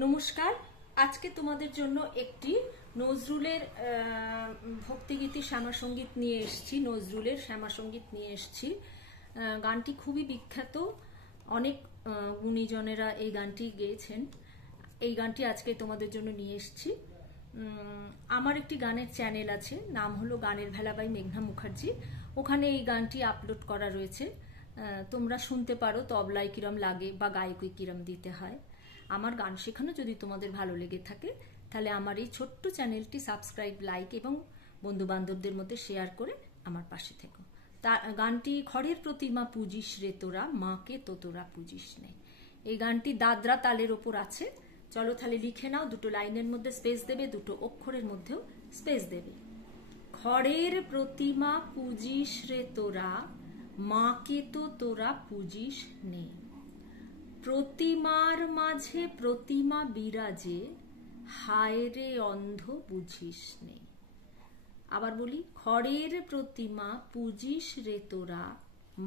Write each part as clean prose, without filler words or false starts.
নমস্কার। আজকে তোমাদের জন্য একটি নজরুলের ভক্তিগীতি শ্যামাসঙ্গীত নিয়ে এসেছি। নজরুলের শ্যামাসঙ্গীত নিয়ে এসেছি। গানটি খুবই বিখ্যাত, অনেক গুণীজনেরা এই গানটি গেয়েছেন। এই গানটি আজকে তোমাদের জন্য নিয়ে এসেছি। আমার একটি গানের চ্যানেল আছে, নাম হলো গানের ভেলা বাই মেঘনা মুখার্জি। ওখানে এই গানটি আপলোড করা রয়েছে, তোমরা শুনতে পারো তবলায় কিরম লাগে বা গায়কই কিরম দিতে হয়। আমার গান শেখানো যদি তোমাদের ভালো লেগে থাকে তাহলে আমার এই ছোট্ট চ্যানেলটি সাবস্ক্রাইব, লাইক এবং বন্ধু বান্ধবদের মধ্যে শেয়ার করে আমার পাশে থেকো। গানটি খড়ের প্রতিমা পুজিস রে তোরা, মাকে তো তোরা পুজিস নে। এই গানটি দাদরা তালের ওপর আছে। চলো তাহলে লিখে নাও, দুটো লাইনের মধ্যে স্পেস দেবে, দুটো অক্ষরের মধ্যেও স্পেস দেবে। খড়ের প্রতিমা পুজিস রে তোরা, মাকে তো তোরা পুজিস নে। প্রতিমার মাঝে প্রতিমা বিরাজে, হায় রে অন্ধ বুঝিস নে। আবার বলি, খড়ের প্রতিমা পুজিস রে তোরা,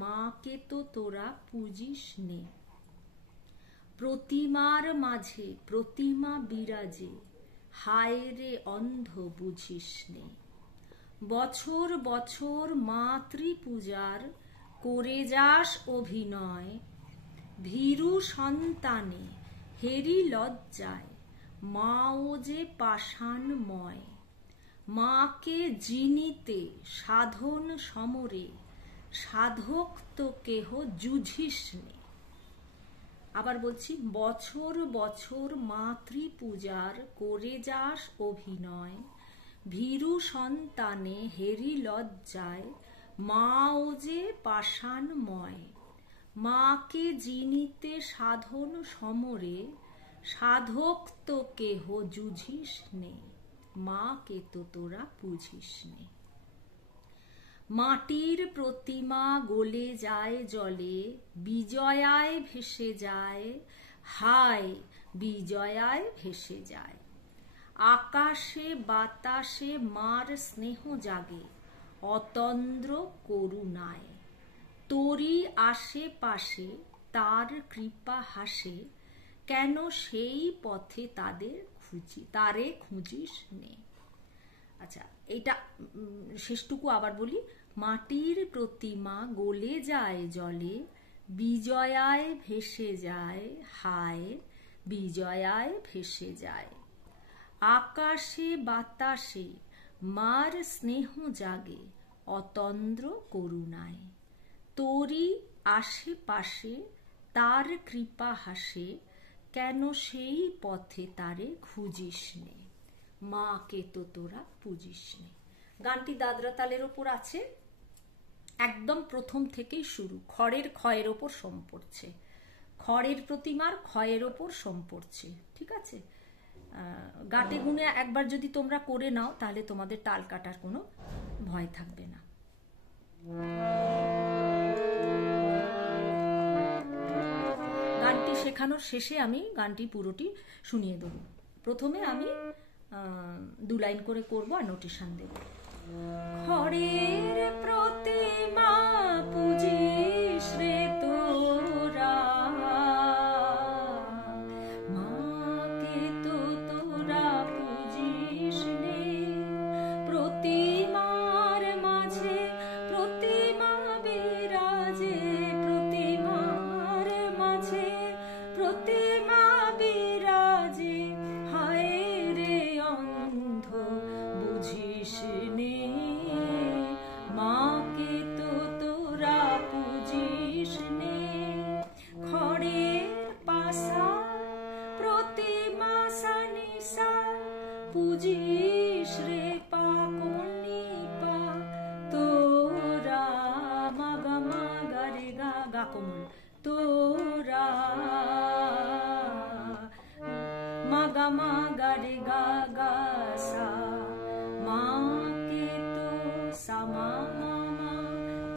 মাকে তো তোরা পুজিস নে। প্রতিমার মাঝে প্রতিমা বিরাজে, হায় রে অন্ধ বুঝিস নে। বছর বছর মাতৃপূজার করে যাস অভিনয়, ভীরু সন্তানে হেরি লজ্জায়, মাও যে পাষাণময়। মাকে জিনিতে সাধন সমরে, সাধক তো কেহ যুঝিস নে। আবার বলছি, বছর বছর মাতৃপূজার করে যাস অভিনয়, ভীরু সন্তানে হেরি লজ্জায়, মাও যে পাষাণময়। মাকে জিনিতে সাধন সমরে, সাধক তো কেহ যুঝিস নে। মাকে তো তোরা বুঝিস নে। মাটির প্রতিমা গলে যায় জলে, বিজয়ায় ভেসে যায়, হায় বিজয়ায় ভেসে যায়। আকাশে বাতাসে মার স্নেহ জাগে, অতন্দ্র করুণায়। তোরই আশেপাশে তার কৃপা হাসে, কেন সেই পথে তারে খুঁজিস নে। আচ্ছা, এইটা শেষটুকু আবার বলি। মাটির প্রতিমা গলে যায় জলে, বিজয়ায় ভেসে যায়, হায় বিজয়ায় ভেসে যায়। আকাশে বাতাসে মার স্নেহ জাগে, অতন্দ্র করুণায়। তোরই আশেপাশে তার কৃপা হাসে, কেন সেই পথে তারে খুঁজিস নে। মাকে তো তোরা পুজিস নে। গানটি দাদরা তালের ওপর আছে, একদম প্রথম থেকেই শুরু। খড়ের ক্ষয়ের ওপর সোম পড়ছে, খড়ের প্রতিমার ক্ষয়ের ওপর সোম পড়ছে। ঠিক আছে, গাটে গুনে একবার যদি তোমরা করে নাও তাহলে তোমাদের তাল কাটার কোনো ভয় থাকবে না। গানটি শেখানোর শেষে আমি গানটি পুরোটি শুনিয়ে দেব। প্রথমে আমি 2 লাইন করে করব আর নোটেশন দেব। খড়ের প্রতিমা পুজিস রে তোরা, মাকে তো তোরা পুজিস নে। প্রতিমার মাঝে প্রতিমা বিরাজে, প্রতিমার মাঝে প্রতিমা বিরাজে, হায় রে অন্ধ বুঝিস নে। মাকে তো তোরা পুজিস নে। খড়ের পাশা প্রতিমা সানিসা, পুজিস রে পা কোমলনি পা তোরা, মাগা মাগা রে গা গা কোমল তোরা, মাগা মাগা রে গা গা সা। মাকে তো সা মা মা মা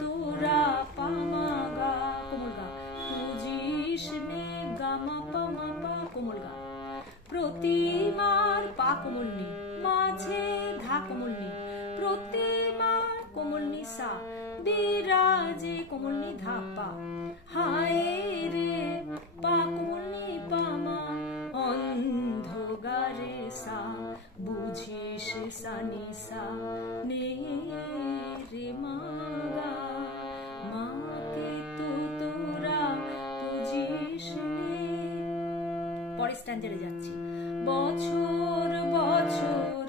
তোরা, পা মা গা কোমল গা, পুজিস নে গা মা পা কোমল গা। প্রতিমার পা কোমল নি, মাঝে ধা কোমল নি, প্রতিমার কোমল নি সা, বিরাজে কোমল নি ধা পা, হায় রে পা কোমল নি পা মা, অন্ধ সা বুঝিস সা নি সা নে রে মা গা মাকে তো তোরা বুঝিস নে। পরের স্ট্যান্ডারে যাচ্ছি। বছর বছর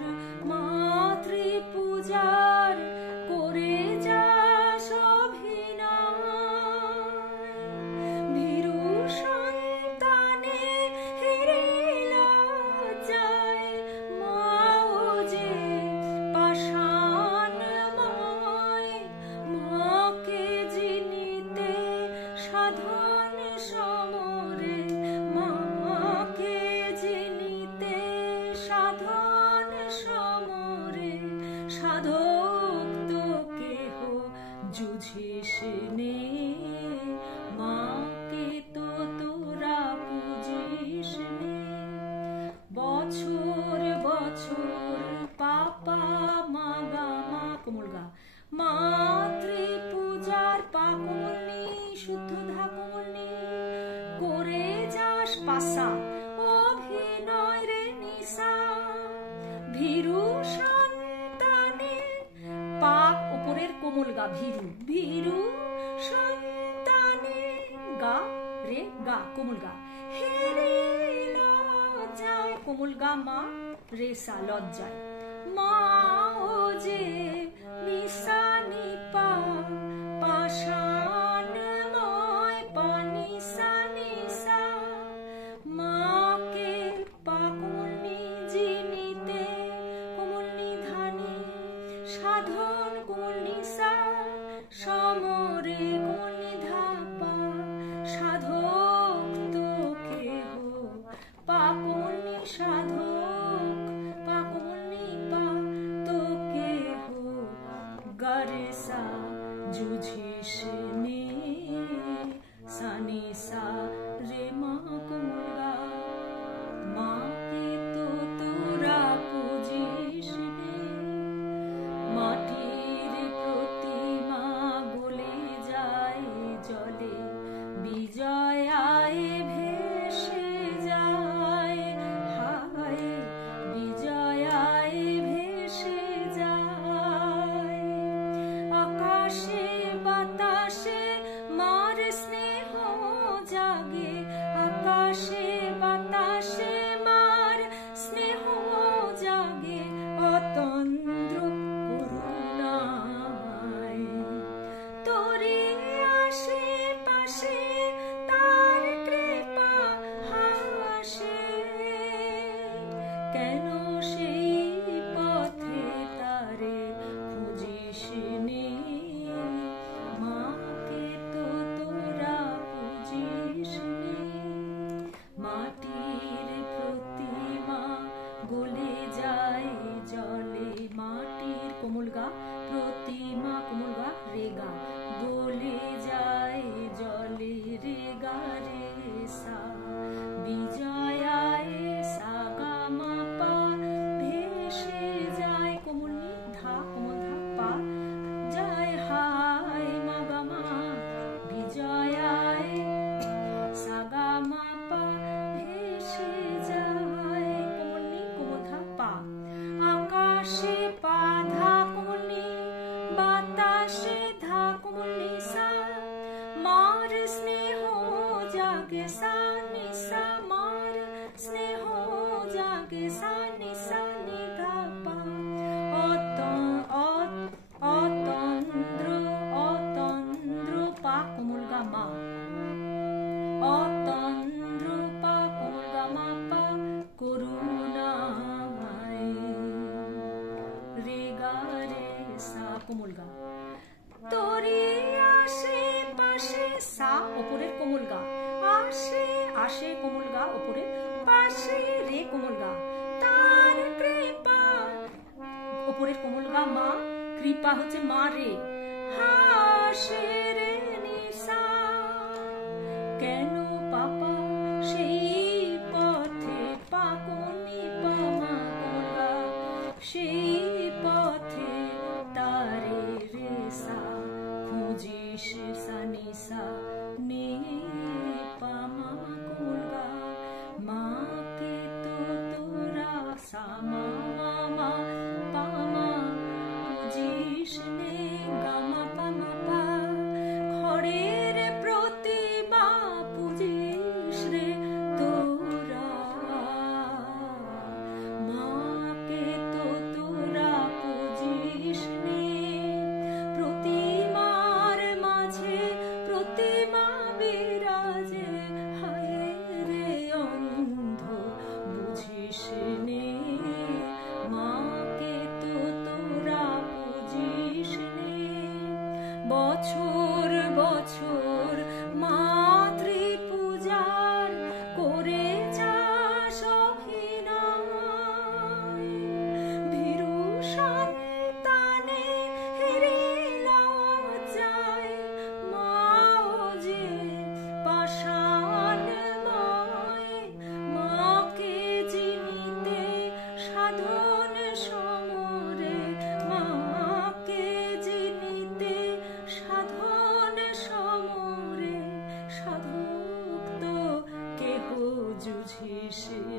মাতৃ পূজার করে যাস অভিনয়, ভীরু সন্তানে হেরে লজ্জায় মাও যে পাষাণময়, মাকে জিনিতে সাধন সমরে, মাকে জিনিতে সাধন সমরে, সাধক তো কেহ যুঝিস নে মাকে তো তোরা পুজিস নে। বছর বছর পাপা মা গা মা কোমল গা মাতৃ পূজার পা কোমল নি শুদ্ধ ধা কোমল নি করে যাস পাসা অভিনয় রে নিসা, ভীরু সন্তানে পা উপরের কোমল গা ভীরু, ভীরু সন্তানে গা রে গা কোমল গা হেরে লজ্জায় কোমল গা মা রে সা লজ্জায়, মা ও যে নিসা নি পা পাষাণময় পা নিসা নিসা, মাকে পা কোমল নি জিনিতে কোমল নি ধানি সাধন কোমল নিসা সমরে কোমল নি ধা পা, সাধক তো কেহ পা কোমল নি সাধক পা কোমল নি পা তো কেহ গারে সা যুঝিস নে সা নি সা রে মা কোমল গা মাকে তো তোরা পুজিস নে। মাটির প্রতিমা গলে যায় জলে, বিজয়ায় ভেসে যায়, হায় বিজয়ায় ভেসে যায়, আকাশে বাতাসে মার স্নেহ জাগে, আকাশে বাতাসে মার স্নেহ জাগে, অতন্দ্র করুণায় তোরে আসে পাশে তার কৃপা হাসে, কেন সেই পথে তারে খুঁজিস নে মাকে তো তোরা পুজিস নে। মাটির প্রতিমা গলে যায় জলে, মাটির কোমল গা প্রতিমা কোমল গা রে গা গলে যায় জলে রে গা রে সা, বিজয়ায় সা গা মা পা ভেসে যায় কোমল নি ধা কোমল ধা পা যায়, হায় মা গা মা বিজয়ায় সা গা মা পা ভেসে যায় কোমল নি কোমল ধা পা, আকাশে পা ধা কোমল নি বাতাসে ধা কোমল নি সা, মার স্নেহ জাগে সা নি সা, মার স্নেহ জাগে সা নি সা নি ধা পা, অতন্দ্র অতন্দ্র পা কোমল গা মা, অতন্দ্র পা কোমল গা মা পা করুণায় রে গা রে সা কোমল গা, তোরে আসে পাশে সা ওপরের কোমল গা আসে আসে কোমল গা ওপরে পাশে রে কোমল গা, তার কৃপা ওপরের কোমল গা মা, কৃপা হচ্ছে মা রে হাসে রে নিসা, কেন পাপা সেই পথে পা কোনি পা মা কোমল গা, সেই পথে তারে রে সা খুঁজিস সা নি সা নে পা মা কোমল গা, মাকে তো তোরা সা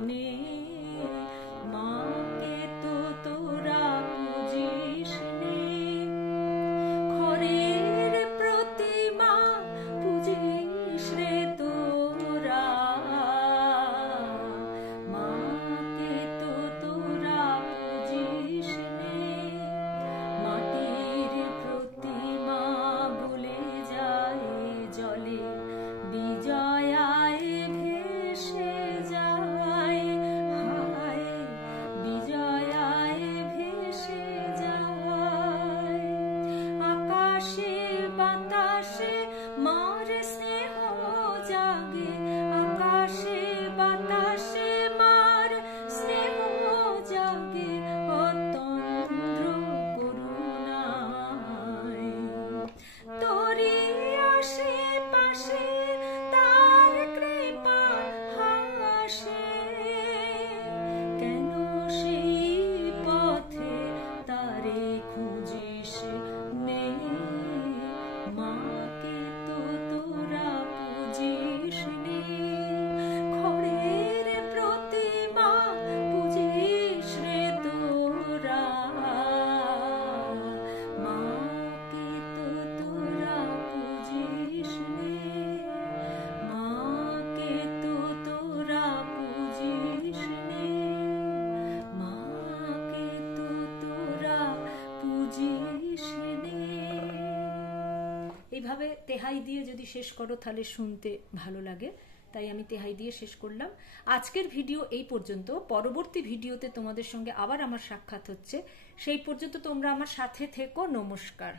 নে, মাকে তো তোরা পুজিস নে। ঘরের প্রতিমা পুজিস রে তোরা, মাকে তো তোরা পুজিস নে। মাটির প্রতিমা বলে যায় জলে, বিজয়ায় ভেসে যায়, হায় বিজয়ায় ভেসে যায়। আকাশে বাতাসে মার স্নেহ জাগে, আকাশে বাতাসে মার স্নেহ জাগে, অতন্দ্র করুণায়। তোরি আশেপাশে তার কৃপা হাসে, কেন সেই পথে তারে খুঁজিস নে, মাকে তো তোরা পুজিস নে। ঘরের প্রতিমা পুজিস রে তোরা, মাকে তো তোরা পুজিস নে, মাকে তো তোরা পুজিস নে, মাকে তো তোরা পুজিস নে। এইভাবে তেহাই দিয়ে যদি শেষ করো তাহলে শুনতে ভালো লাগে, তাই আমি তেহাই দিয়ে শেষ করলাম। আজকের ভিডিও এই পর্যন্ত। পরবর্তী ভিডিওতে তোমাদের সঙ্গে আবার আমার সাক্ষাৎ হচ্ছে। সেই পর্যন্ত তোমরা আমার সাথে থেকো। নমস্কার।